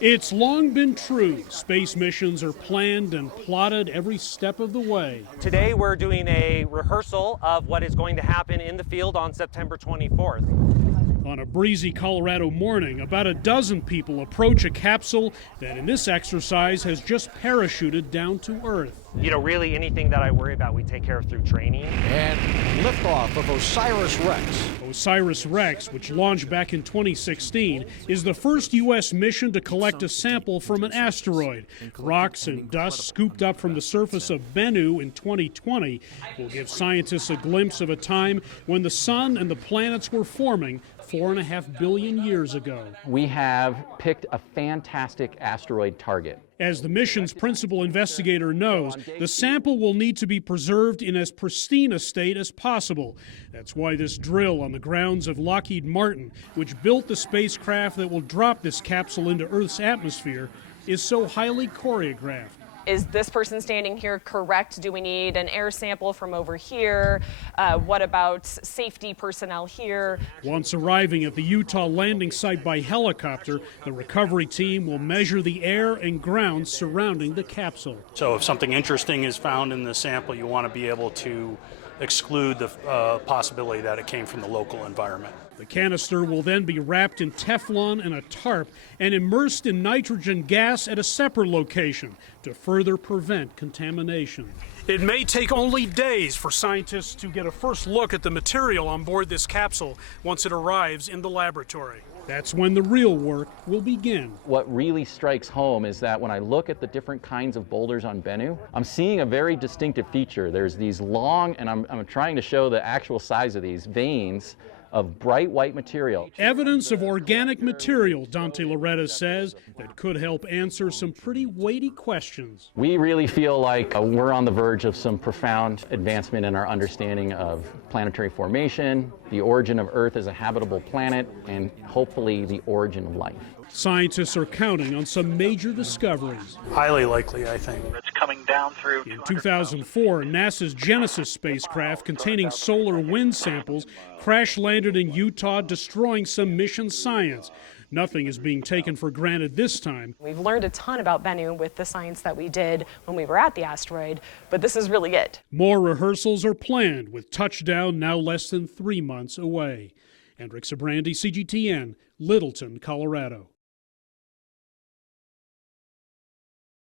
It's long been true. Space missions are planned and plotted every step of the way. Today we're doing a rehearsal of what is going to happen in the field on September 24th. On a breezy Colorado morning, about a dozen people approach a capsule that in this exercise has just parachuted down to Earth. You know, really anything that I worry about, we take care of through training. And liftoff of OSIRIS-REx. OSIRIS-REx, which launched back in 2016, is the first U.S. mission to collect a sample from an asteroid. Rocks and dust scooped up from the surface of Bennu in 2020 will give scientists a glimpse of a time when the sun and the planets were forming 4.5 billion years ago. We have picked a fantastic asteroid target. As the mission's principal investigator knows, the sample will need to be preserved in as pristine a state as possible. That's why this drill on the grounds of Lockheed Martin, which built the spacecraft that will drop this capsule into Earth's atmosphere, is so highly choreographed. Is this person standing here correct? Do we need an air sample from over here? What about safety personnel here? Once arriving at the Utah landing site by helicopter, the recovery team will measure the air and ground surrounding the capsule. So if something interesting is found in the sample, you want to be able to exclude the possibility that it came from the local environment. The canister will then be wrapped in Teflon and a tarp and immersed in nitrogen gas at a separate location to further prevent contamination. It may take only days for scientists to get a first look at the material on board this capsule once it arrives in the laboratory. That's when the real work will begin. What really strikes home is that when I look at the different kinds of boulders on Bennu, I'm seeing a very distinctive feature. There's these long, and I'm trying to show the actual size of these veins of bright white material. Evidence of organic material, Dante Loretta says, that could help answer some pretty weighty questions. We really feel like we're on the verge of some profound advancement in our understanding of planetary formation, the origin of Earth as a habitable planet, and hopefully the origin of life. Scientists are counting on some major discoveries. Highly likely, I think. It's coming down through. In 2004, NASA's Genesis spacecraft containing solar wind samples crash-landed in Utah, destroying some mission science. Nothing is being taken for granted this time. We've learned a ton about Bennu with the science that we did when we were at the asteroid, but this is really it. More rehearsals are planned, with touchdown now less than 3 months away. Hendrik, Sybrandy, CGTN, Littleton, Colorado.